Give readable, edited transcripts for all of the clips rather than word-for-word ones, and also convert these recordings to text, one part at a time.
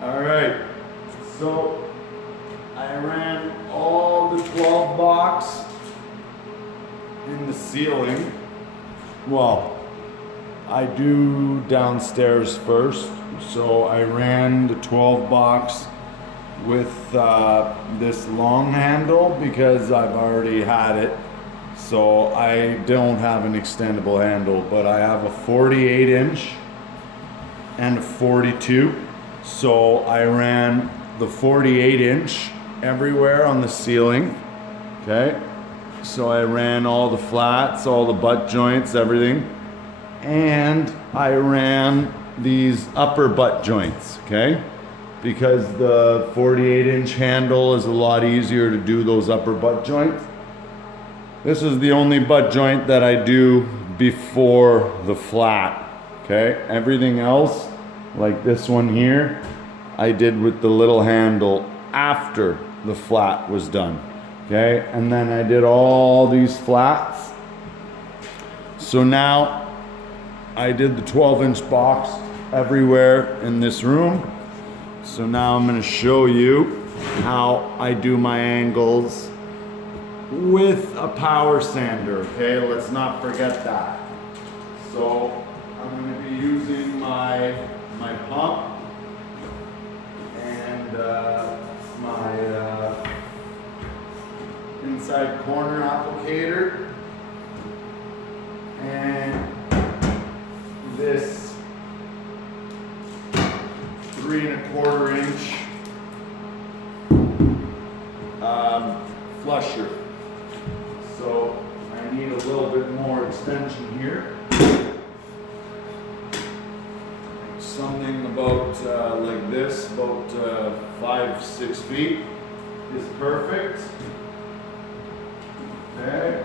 All right, so I ran all the 12 box in the ceiling. Well, I do downstairs first. So I ran the 12 box with this long handle because I've already had it. So I don't have an extendable handle, but I have a 48 inch and a 42. So I ran the 48 inch everywhere on the ceiling, okay? So I ran all the flats, all the butt joints, everything. And I ran these upper butt joints, okay? Because the 48 inch handle is a lot easier to do those upper butt joints. This is the only butt joint that I do before the flat, okay? Everything else, like this one here, I did with the little handle after the flat was done, okay? And then I did all these flats. So now I did the 12-inch box everywhere in this room. So now I'm gonna show you how I do my angles with a power sander, okay? Let's not forget that. So I'm gonna be using my pump and my inside corner applicator and this 3 1/4 inch flusher. So I need a little bit more extension here. Something about like this, about 5-6 feet is perfect. Okay,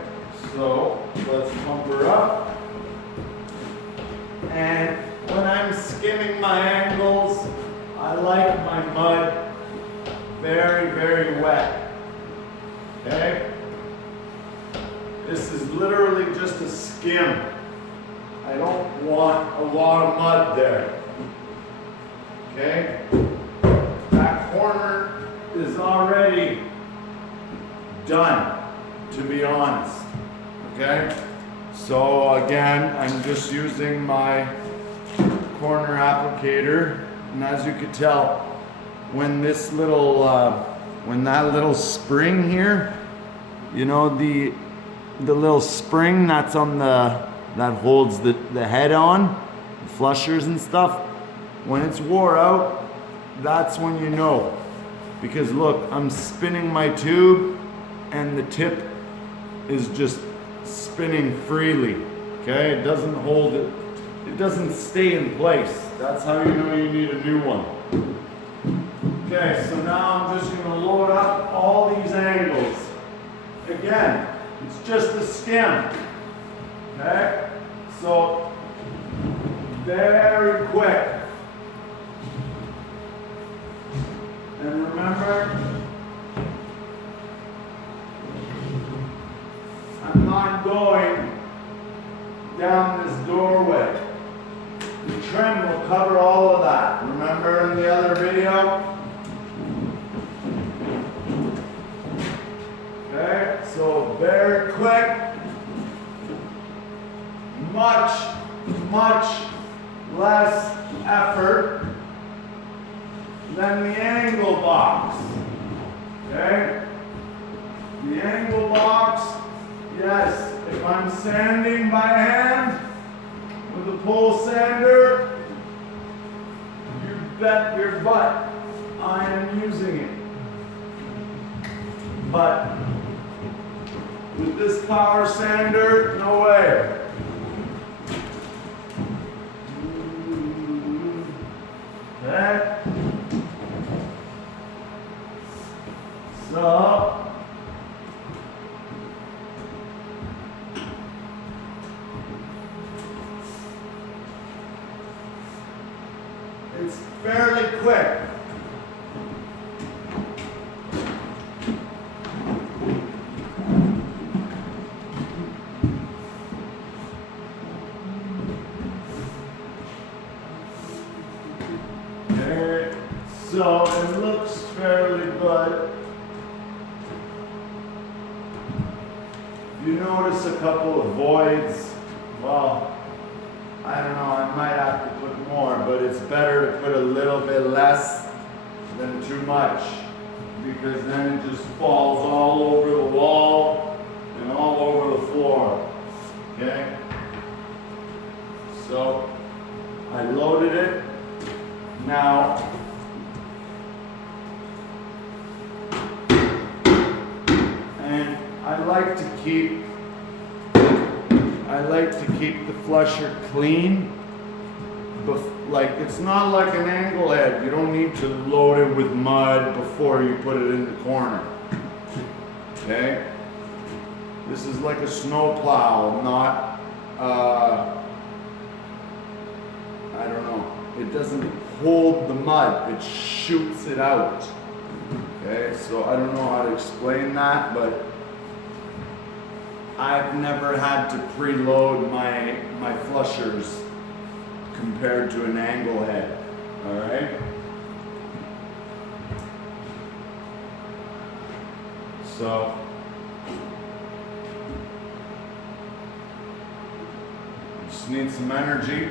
so let's pump her up. And when I'm skimming my angles, I like my mud very, very wet. Okay? This is literally just a skim. I don't want a lot of mud there. Okay? That corner is already done, to be honest. Okay? So again, I'm just using my corner applicator, and as you could tell, when this little, when that little spring here, you know, the little spring that's on that holds the head on, the flushers and stuff, when it's wore out, that's when you know. Because look, I'm spinning my tube and the tip is just spinning freely, okay? It doesn't hold it, it doesn't stay in place. That's how you know you need a new one. Okay, so now I'm just gonna load up all these angles. Again, it's just a skim, okay? So, very quick. And remember, I'm not going down this doorway. The trim will cover all of that. Remember in the other video? Okay, so very quick. Much less effort than the angle box. Okay? The angle box, yes, if I'm sanding by hand with a pole sander, you bet your butt I am using it. But with this power sander, no way. Okay? So, it's fairly quick. So it looks fairly good. You notice a couple of voids. Well, I don't know, I might have to put more, but it's better to put a little bit less than too much, because then it just falls all over the wall and all over the floor. Okay? So I loaded it. Now and I like to keep the flusher clean. Like, it's not like an angle head. You don't need to load it with mud before you put it in the corner. Okay? This is like a snow plow, not I don't know. It doesn't hold the mud, it shoots it out. Okay, so I don't know how to explain that, but I've never had to preload my flushers compared to an angle head. All right. So just need some energy.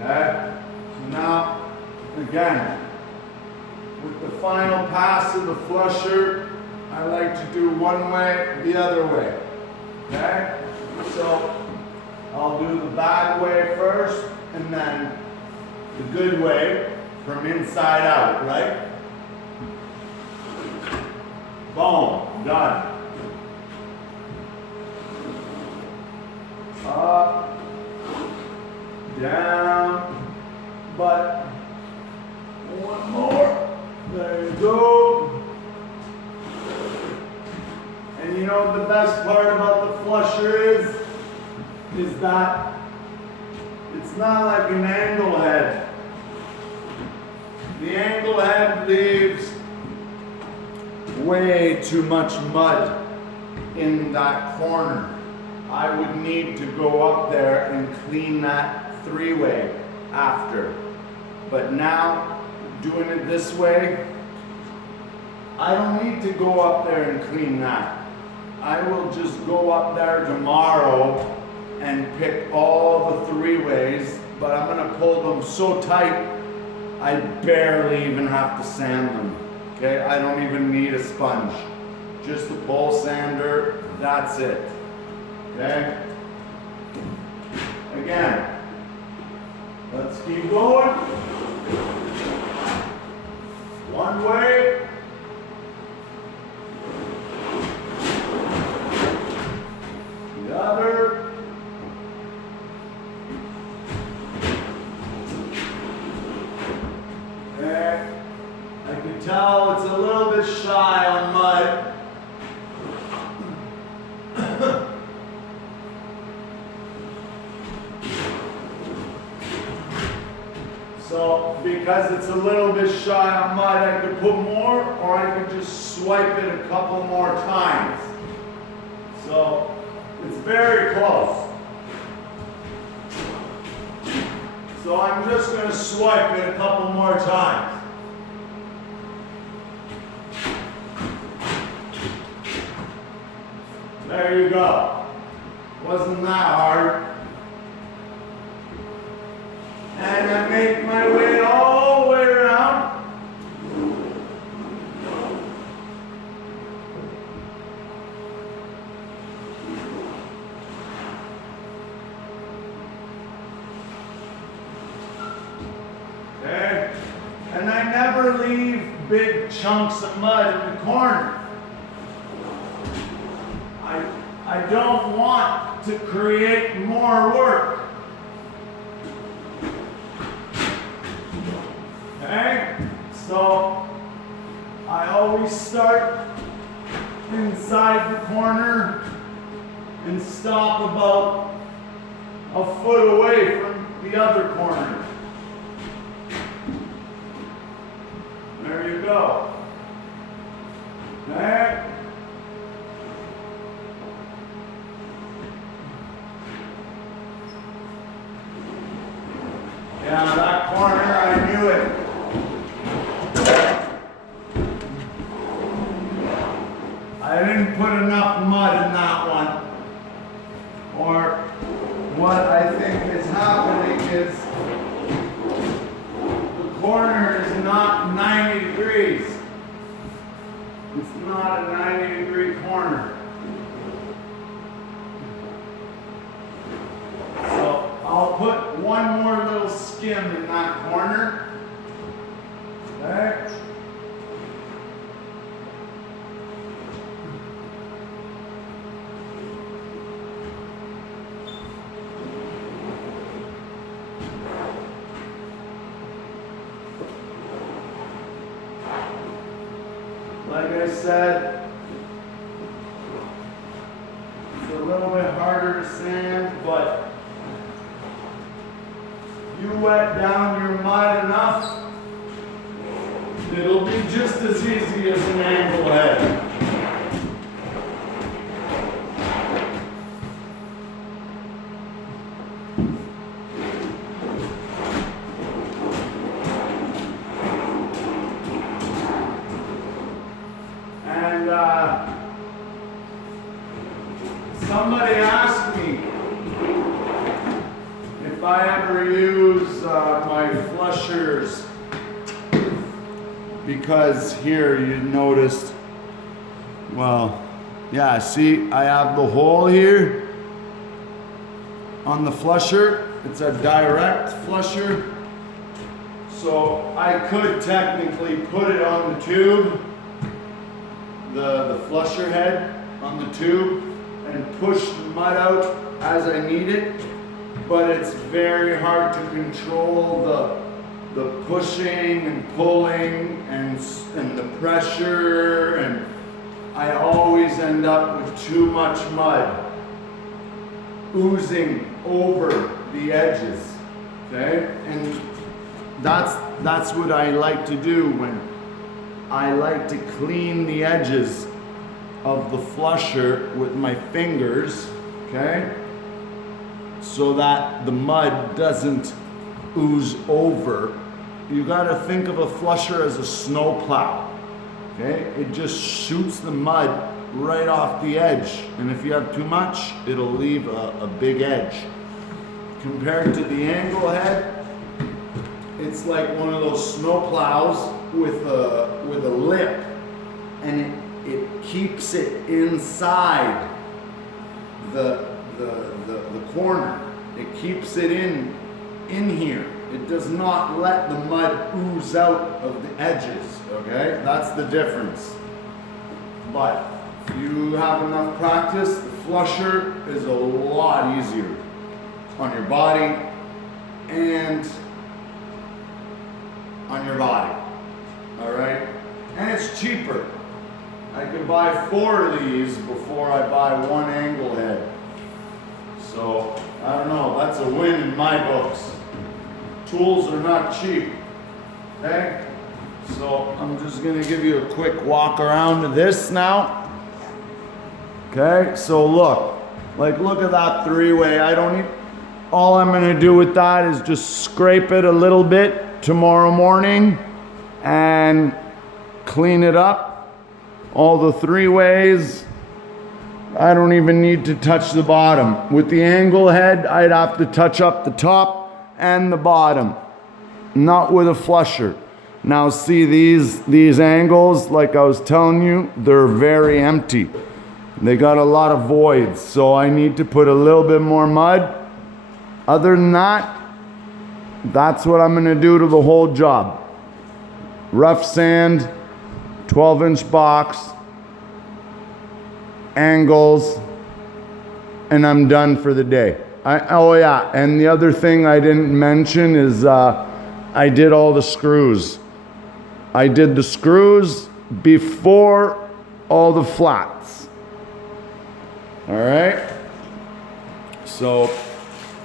Okay. So now, again, with the final pass of the flusher, I like to do one way, the other way. Okay? So I'll do the bad way first, and then the good way from inside out, right? Boom, done. Up, down, but one more. There you go. And you know what the best part about the flusher is that it's not like an angle head. The angle head leaves way too much mud in that corner. I would need to go up there and clean that three-way after. But now, doing it this way, I don't need to go up there and clean that. I will just go up there tomorrow and pick all the three-ways, but I'm gonna pull them so tight, I barely even have to sand them. Okay, I don't even need a sponge. Just the pole sander, that's it. Okay? Again, let's keep going. One way. The other. Okay. I can tell it's a little bit shy on mud. So, because it's a little bit shy on mud, I could put more, or I could just swipe it a couple more times. So, it's very close. So I'm just going to swipe it a couple more times. There you go. Wasn't that hard? And I make my way all the way around. Okay. And I never leave big chunks of mud in the corner. I don't want to create more work. Okay? So I always start inside the corner and stop about a foot away from the other corner. There you go. Okay? Yeah, that corner, I knew it. I didn't put enough mud in that one. Or what I think is happening is the corner is not 90 degrees. It's not a 90-degree corner. So I'll put one more little skim in that corner. Okay. Like I said, it's a little bit harder to sand, but you wet down your mud enough, it'll be just as easy as an angle head. Somebody asked me if I ever use my flushers, because here you noticed, well, yeah, see, I have the hole here on the flusher. It's a direct flusher, so I could technically put it on the tube, the flusher head on the tube, and push the mud out as I need it, but it's very hard to control the pushing and pulling and the pressure, and I always end up with too much mud oozing over the edges, okay? And that's what I like to do when I like to clean the edges of the flusher with my fingers, okay? So that the mud doesn't ooze over. You gotta think of a flusher as a snow plow, okay? It just shoots the mud right off the edge. And if you have too much, it'll leave a big edge. Compared to the angle head, it's like one of those snow plows with a lip, and it keeps it inside the corner. It keeps it in here. It does not let the mud ooze out of the edges, okay? That's the difference. But if you have enough practice, the flusher is a lot easier on your body and on your body, all right? And it's cheaper. I can buy 4 of these before I buy one angle head. So, I don't know, that's a win in my books. Tools are not cheap, okay? So, I'm just gonna give you a quick walk around of this now. Okay, so look at that 3-way. All I'm gonna do with that is just scrape it a little bit tomorrow morning and clean it up. All the 3-ways, I don't even need to touch the bottom. With the angle head, I'd have to touch up the top and the bottom, not with a flusher. Now see these angles, like I was telling you, they're very empty. They got a lot of voids, so I need to put a little bit more mud. Other than that, that's what I'm gonna do to the whole job. Rough sand, 12-inch box, angles, and I'm done for the day. Oh yeah, and the other thing I didn't mention is I did all the screws. I did the screws before all the flats. All right? So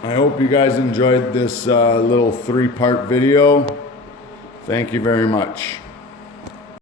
I hope you guys enjoyed this little 3-part video. Thank you very much.